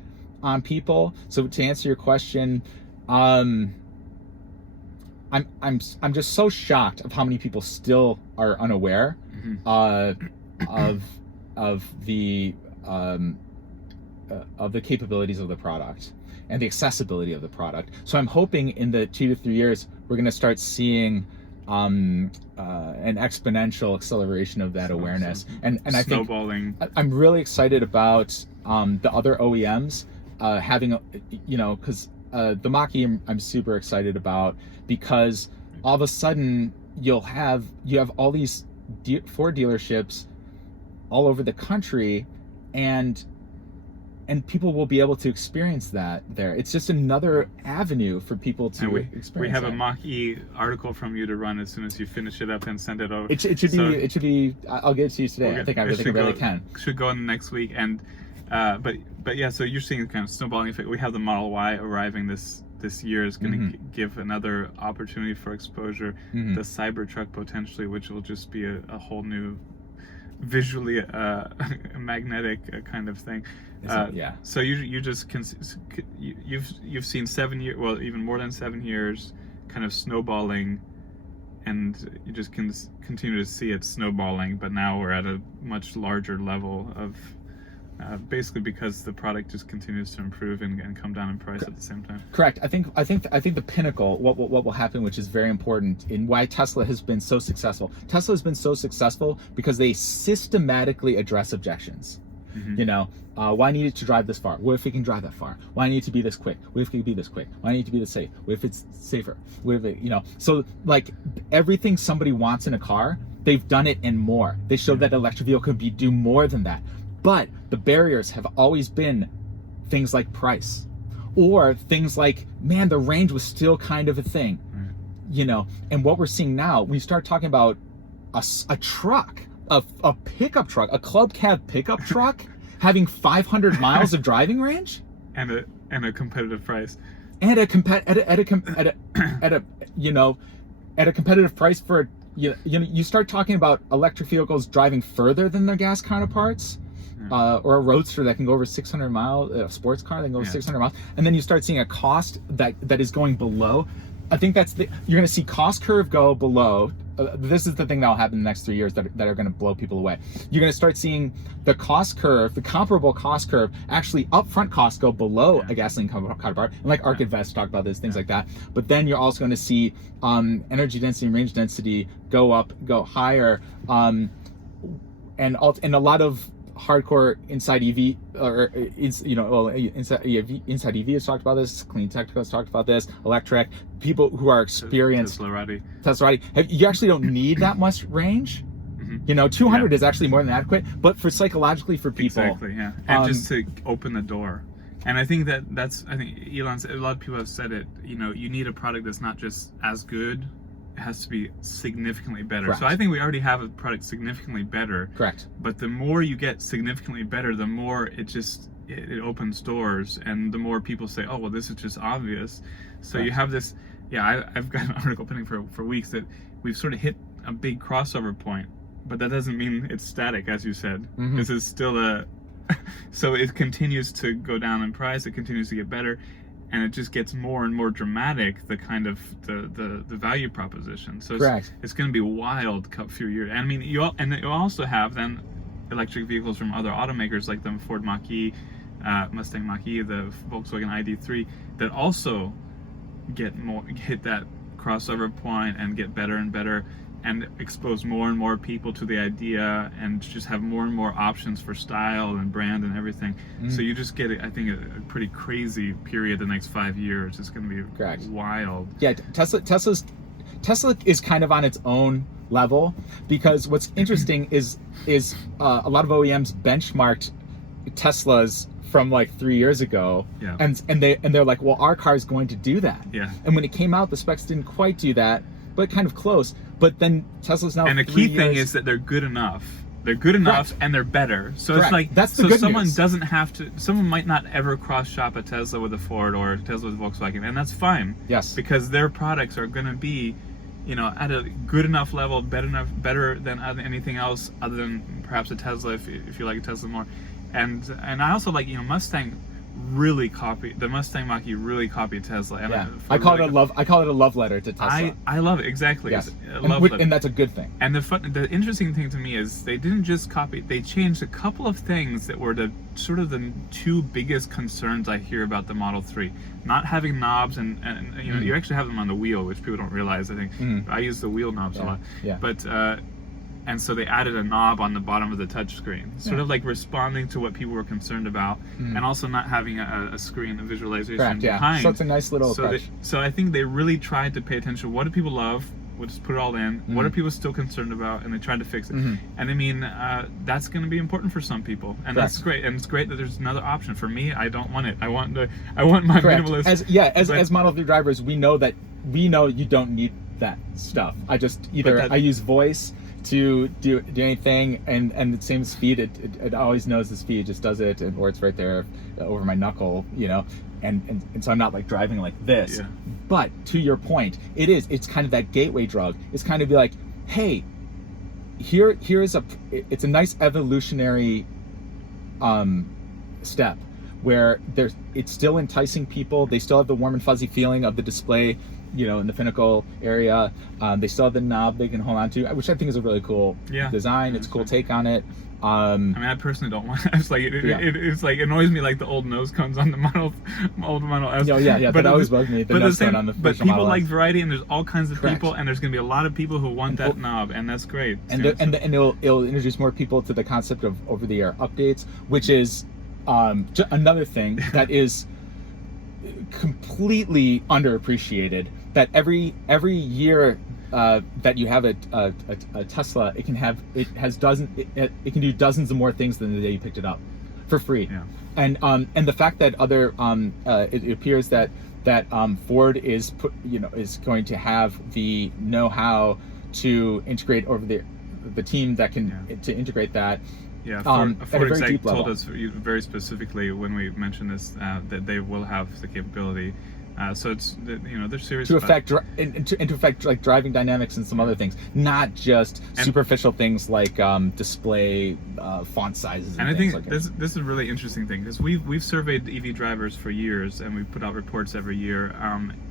on people. So to answer your question, I'm just so shocked of how many people still are unaware of the capabilities of the product and the accessibility of the product. So I'm hoping in the 2 to 3 years we're going to start seeing an exponential acceleration of that awareness, and I think I'm really excited about the other OEMs having because the Mach-E I'm super excited about, because all of a sudden you have all these Ford dealerships all over the country, and people will be able to experience that there. It's just another avenue for people to experience. We have a Mach-E article from you to run as soon as you finish it up and send it over. It should be. I'll get it to you today. I think I really can. Should go in the next week, and but yeah. So you're seeing kind of snowballing effect. We have the Model Y arriving this this year is going to give another opportunity for exposure. The Cybertruck potentially, which will just be a whole new, visually magnetic kind of thing. Yeah. So you just you've seen 7 years, well, even more than 7 years, kind of snowballing, and you just can continue to see it snowballing. But now we're at a much larger level of. Basically because the product just continues to improve and come down in price at the same time. Correct. I think the pinnacle, what will happen, which is very important in why Tesla has been so successful. Tesla has been so successful because they systematically address objections. You know, why need it to drive this far? What if it can drive that far? Why need it to be this quick? What if it can be this quick? Why need it to be this safe? What if it's safer? What if it, you know? So like everything somebody wants in a car, they've done it and more. They showed that electric vehicle could do more than that. But the barriers have always been things like price, or things like, man, the range was still kind of a thing, you know. And what we're seeing now, we start talking about a truck, a pickup truck, a club cab pickup truck having 500 miles of driving range, and a competitive price, and at a competitive price for you start talking about electric vehicles driving further than their gas counterparts. Or a Roadster that can go over 600 miles, a sports car that can go over 600 miles, and then you start seeing a cost that is going below. I think you're going to see cost curve go below. This is the thing that will happen in the next 3 years that are going to blow people away. You're going to start seeing the cost curve, the comparable cost curve, actually upfront costs go below a gasoline counterpart. And like Arc-Invest talked about this, things like that. But then you're also going to see energy density and range density go up, go higher, and a lot of hardcore inside EV inside EV has talked about this. Clean Technical has talked about this. Electric people who are experienced. Tesla. You actually don't need that much range. You know, 200 is actually more than adequate. But for psychologically for people, exactly, yeah, and just to open the door. And I think that's Elon's. A lot of people have said it. You know, you need a product that's not just as good. It has to be significantly better. Correct. So I think we already have a product significantly better. Correct. But the more you get significantly better, the more it opens doors, and the more people say, oh, well, this is just obvious. So you have this, I've got an article pending for weeks that we've sort of hit a big crossover point, but that doesn't mean it's static, as you said. This is still so it continues to go down in price, it continues to get better. And it just gets more and more dramatic, the kind of the value proposition. So it's going to be wild few years. I mean, you also have then electric vehicles from other automakers like the Ford Mach-E, Mustang Mach-E, the Volkswagen ID.3 that also hit that crossover point and get better and better, and expose more and more people to the idea, and just have more and more options for style and brand and everything. So you just get, I think, a pretty crazy period the next 5 years. It's going to be wild. Yeah, Tesla is kind of on its own level, because what's interesting is a lot of OEMs benchmarked Teslas from like 3 years ago, and they're like, well, our car is going to do that. And when it came out, the specs didn't quite do that, but kind of close. But then Tesla's now. And the key thing is that they're good enough. They're good enough, and they're better. So it's like, that's the good someone news. Doesn't have to. Someone might not ever cross shop a Tesla with a Ford or a Tesla with a Volkswagen, and that's fine. Yes. Because their products are going to be, at a good enough level, better than anything else, other than perhaps a Tesla if you like a Tesla more. And I also like, Mustang really copied the Mustang Mach-E, really copied Tesla. And I call it a love letter to Tesla. I love it, exactly. Yes. And that's a good thing. And the interesting thing to me is they didn't just copy, they changed a couple of things that were the two biggest concerns I hear about the Model 3. Not having knobs, and you actually have them on the wheel, which people don't realize, I think. I use the wheel knobs a lot. But and so they added a knob on the bottom of the touchscreen, sort of like responding to what people were concerned about, and also not having a screen, a visualization behind. So it's a nice little approach. So I think they really tried to pay attention. What do people love? We'll just put it all in. What are people still concerned about? And they tried to fix it. And I mean, that's going to be important for some people, and that's great. And it's great that there's another option. For me, I don't want it. I want my minimalist. As Model 3 drivers, we know you don't need that stuff. I use voice to do anything, and the same speed, it always knows the speed, just does it, or it's right there over my knuckle, and so I'm not like driving like this. Yeah. But to your point, it's kind of that gateway drug. It's kind of be like, hey, it's a nice evolutionary step where it's still enticing people. They still have the warm and fuzzy feeling of the display, in the pinnacle area. They still have the knob they can hold on to, which I think is a really cool design. It's a cool take on it. I mean, I personally don't want. It's like it's like annoys me, like the old nose cones on the old Model S. Yeah. But that always bugs me. But people like variety, and there's all kinds of people, and there's going to be a lot of people who want that knob, and that's great. And it'll introduce more people to the concept of over-the-air updates, which is another thing that is completely underappreciated. That every year that you have a Tesla, it can do dozens of more things than the day you picked it up for free. Yeah. And the fact that it appears that Ford is going to have the know-how to integrate over the team that can to integrate that. Yeah, Ford exec told us very specifically when we mentioned this that they will have the capability. So it's they're serious to affect like driving dynamics and some other things, not just superficial things like display font sizes. And I think this is a really interesting thing, because we've surveyed EV drivers for years, and we put out reports every year.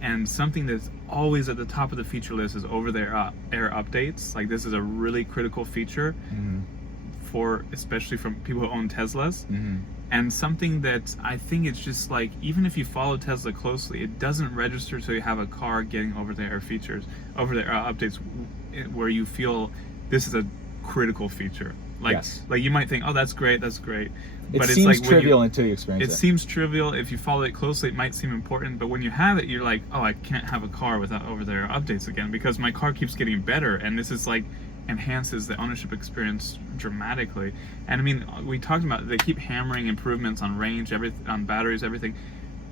And something that's always at the top of the feature list is over-the-air updates. Like, this is a really critical feature. Mm-hmm. Especially from people who own Teslas. Mm-hmm. And something that I think it's just like, even if you follow Tesla closely, it doesn't register till you have a car getting over-the-air updates where you feel this is a critical feature. Like you might think, oh, that's great. But it seems like trivial until you experience it. It seems trivial. If you follow it closely, it might seem important. But when you have it, you're like, oh, I can't have a car without over-the-air updates again, because my car keeps getting better. And this is like, enhances the ownership experience dramatically. And I mean, we talked about, they keep hammering improvements on range, on batteries, everything.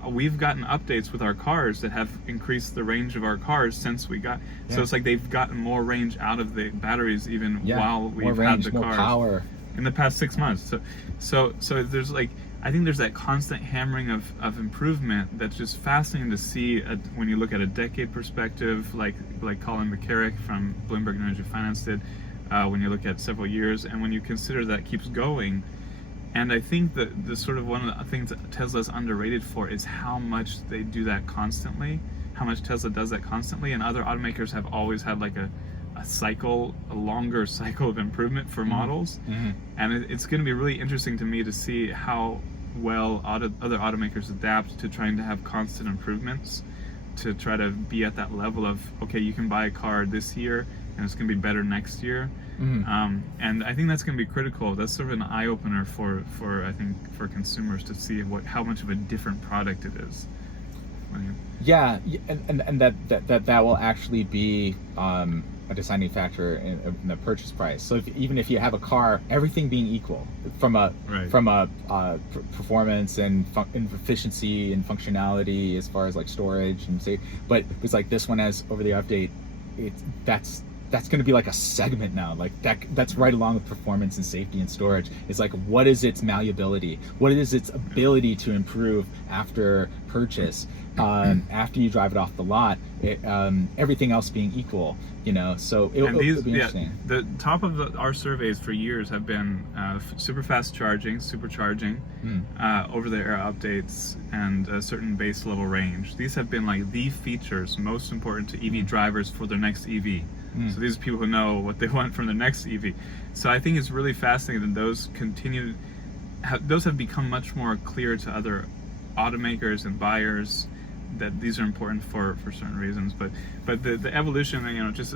We've gotten updates with our cars that have increased the range of our cars since we got. Yeah. So it's like they've gotten more range out of the batteries even while we've had the cars. More power in the past 6 months. So there's like, I think there's that constant hammering of improvement that's just fascinating to see when you look at a decade perspective, like Colin McCarrick from Bloomberg Energy Finance did, when you look at several years, and when you consider that keeps going. And I think that the sort of one of the things that Tesla's underrated for is how much they do that constantly, how much Tesla does that constantly, and other automakers have always had like a longer cycle of improvement for models. Mm-hmm. And it's going to be really interesting to me to see how well other automakers adapt to trying to have constant improvements, to try to be at that level of, okay, you can buy a car this year and it's going to be better next year. Mm-hmm. And I think that's going to be critical. That's sort of an eye-opener for I think for consumers to see how much of a different product it is. Yeah, and that will actually be a deciding factor in the purchase price. So even if you have a car, everything being equal from a performance and efficiency and functionality as far as like storage and say, but it's like this one has over the update. That's going to be like a segment now, like that's right along with performance and safety and storage. It's like, what is its malleability? What is its ability to improve after purchase, after you drive it off the lot? Everything else being equal, so it'll be interesting. The top of our surveys for years have been super fast charging, supercharging, over-the-air updates, and a certain base level range. These have been like the features most important to EV drivers for their next EV. So these are people who know what they want from the next EV. So I think it's really fascinating that those have become much more clear to other automakers and buyers, that these are important for certain reasons. But the evolution, just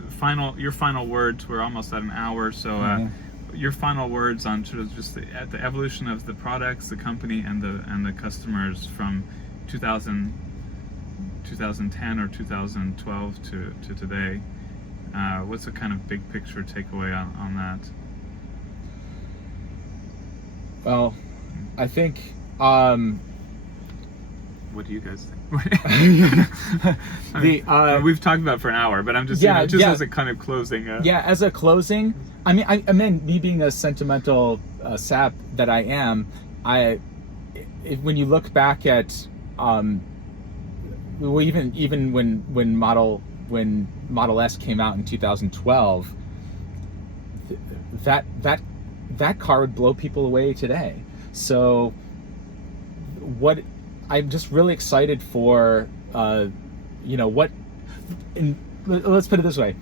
your final words. We're almost at an hour, so your final words on sort of just the evolution of the products, the company, and the customers from 2010 or 2012 to today. What's the kind of big picture takeaway on that? Well, I think what do you guys think? We've talked about it for an hour, but I'm just as a kind of closing. As a closing, I mean, me being a sentimental sap that I am, when you look back at, well, even when Model S came out in 2012, that car would blow people away today. So what I'm just really excited for, let's put it this way,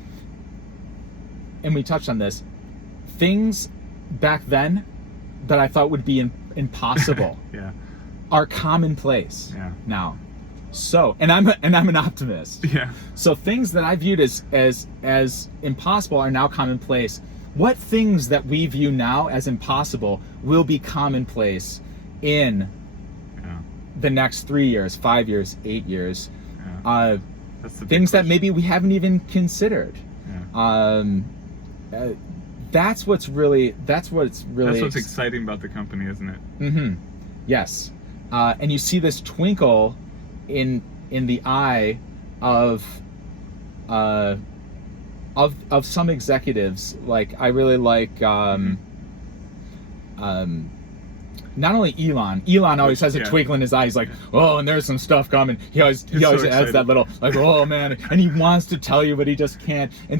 and we touched on this, things back then that I thought would be impossible are commonplace now. So, and I'm an optimist. Yeah. So things that I viewed as impossible are now commonplace. What things that we view now as impossible will be commonplace in the next 3 years, 5 years, 8 years? That's the things that question. maybe we haven't even considered. That's what's exciting about the company, isn't it? Mm-hmm. Yes. And you see this twinkle in the eye of some executives. Like, I really like not only Elon always has a twinkle in his eye. He's like, oh, and there's some stuff coming. He always has that little, like, oh man, and he wants to tell you, but he just can't. And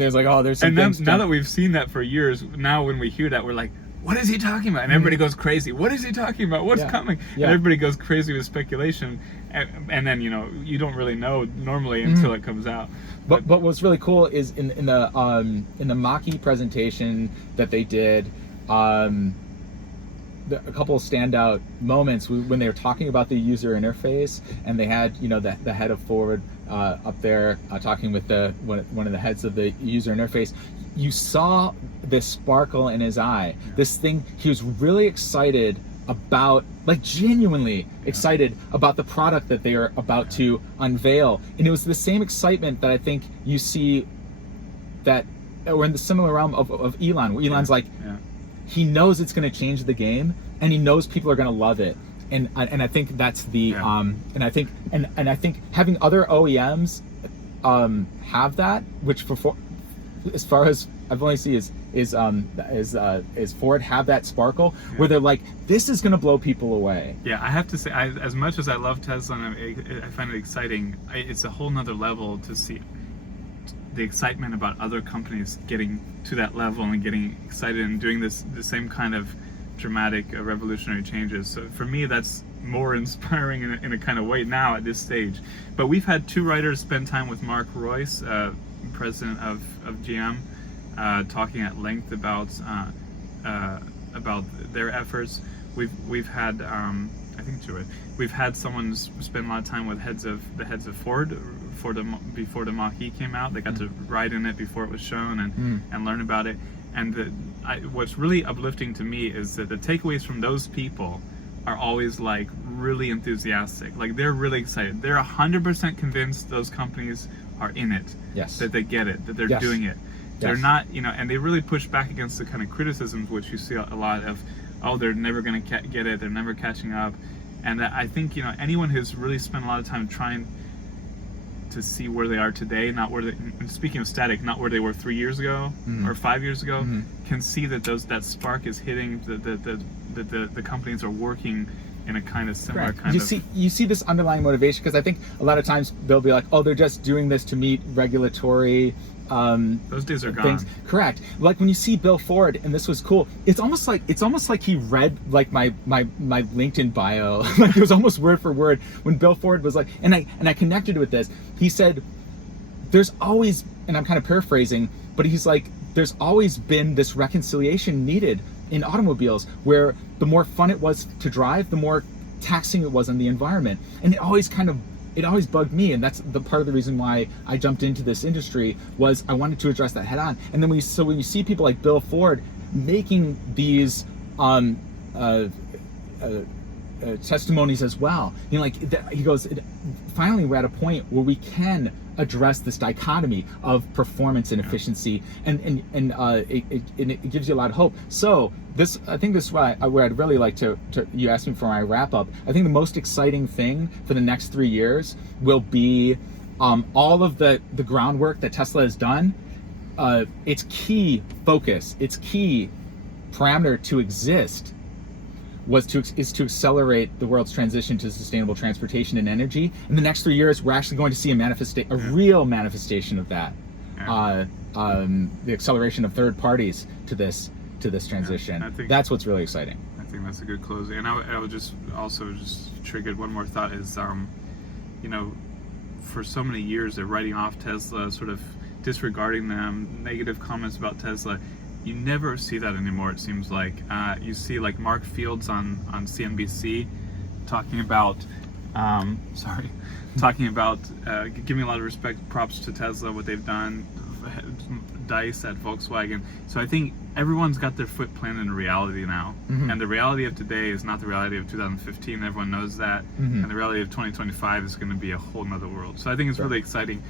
there's like, oh, there's some things. Now that we've seen that for years, now when we hear that, we're like, what is he talking about? And everybody goes crazy. What is he talking about? What's coming? And everybody goes crazy with speculation, and then you don't really know normally until it comes out. But what's really cool is in the Mach-E presentation that they did, a couple of standout moments when they were talking about the user interface, and they had the head of Ford up there talking with one of the heads of the user interface. You saw this sparkle in his eye. This thing, he was really excited about, like genuinely excited about the product that they are about to unveil. And it was the same excitement that I think you see or in the similar realm of Elon, where Elon's like, he knows it's going to change the game, and he knows people are going to love it. And I think that's the and I think having other OEMs have that, which as far as I've only seen is Ford have that sparkle where they're like, this is going to blow people away. Yeah, I have to say, as much as I love Tesla and I find it exciting, it's a whole nother level to see the excitement about other companies getting to that level and getting excited and doing the same kind of dramatic revolutionary changes. So for me, that's more inspiring in a kind of way now at this stage. But we've had two writers spend time with Mark Royce, president of GM, talking at length about their efforts. We've had I think two. We've had someone spend a lot of time with the heads of Ford before the Mach-E came out. They got to ride in it before it was shown and learn about it. And what's really uplifting to me is that the takeaways from those people are always like really enthusiastic. Like, they're really excited. They're 100% convinced those companies are in it. Yes. That they get it. That they're doing it. They're not, and they really push back against the kind of criticisms which you see a lot of, oh, they're never going to get it, they're never catching up. And I think, anyone who's really spent a lot of time trying to see where they are today, not where and speaking of static, not where they were 3 years ago or 5 years ago, can see that that spark is hitting, the companies are working in a kind of similar kind of... You see this underlying motivation, because I think a lot of times they'll be like, oh, they're just doing this to meet regulatory those days are things. gone. Correct. Like when you see Bill Ford, and this was cool. It's almost like he read like my LinkedIn bio. Like it was almost word for word when Bill Ford was like, and I connected with this. He said, "There's always," and I'm kind of paraphrasing, but he's like, "There's always been this reconciliation needed in automobiles, where the more fun it was to drive, the more taxing it was on the environment," and it always bugged me, and that's the part of the reason why I jumped into this industry, was I wanted to address that head on. And then when you see people like Bill Ford making these testimonies as well, like he goes, finally we're at a point where we can address this dichotomy of performance and efficiency, and it gives you a lot of hope. So this, I think this is where I'd really like to you asked me for my wrap up. I think the most exciting thing for the next 3 years will be all of the groundwork that Tesla has done. Its key focus, its key parameter to exist is to accelerate the world's transition to sustainable transportation and energy. In the next 3 years, we're actually going to see a real manifestation of that. The acceleration of third parties to this transition. I think that's what's really exciting. I think that's a good closing. And I would just triggered one more thought is, you know, for so many years they're writing off Tesla, sort of disregarding them, negative comments about Tesla. You never see that anymore, it seems like. You see like Mark Fields on CNBC talking about giving a lot of respect, props to Tesla, what they've done, Dice at Volkswagen. So I think everyone's got their foot planted in reality now. And the reality of today is not the reality of 2015, everyone knows that. And the reality of 2025 is going to be a whole nother world. So I think it's really exciting.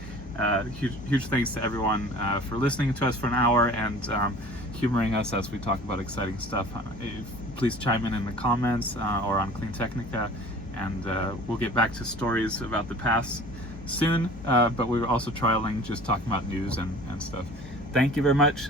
Huge thanks to everyone for listening to us for an hour and humoring us as we talk about exciting stuff. Please chime in the comments or on Clean Technica, and we'll get back to stories about the past soon, but we're also trialing just talking about news and stuff. Thank you very much.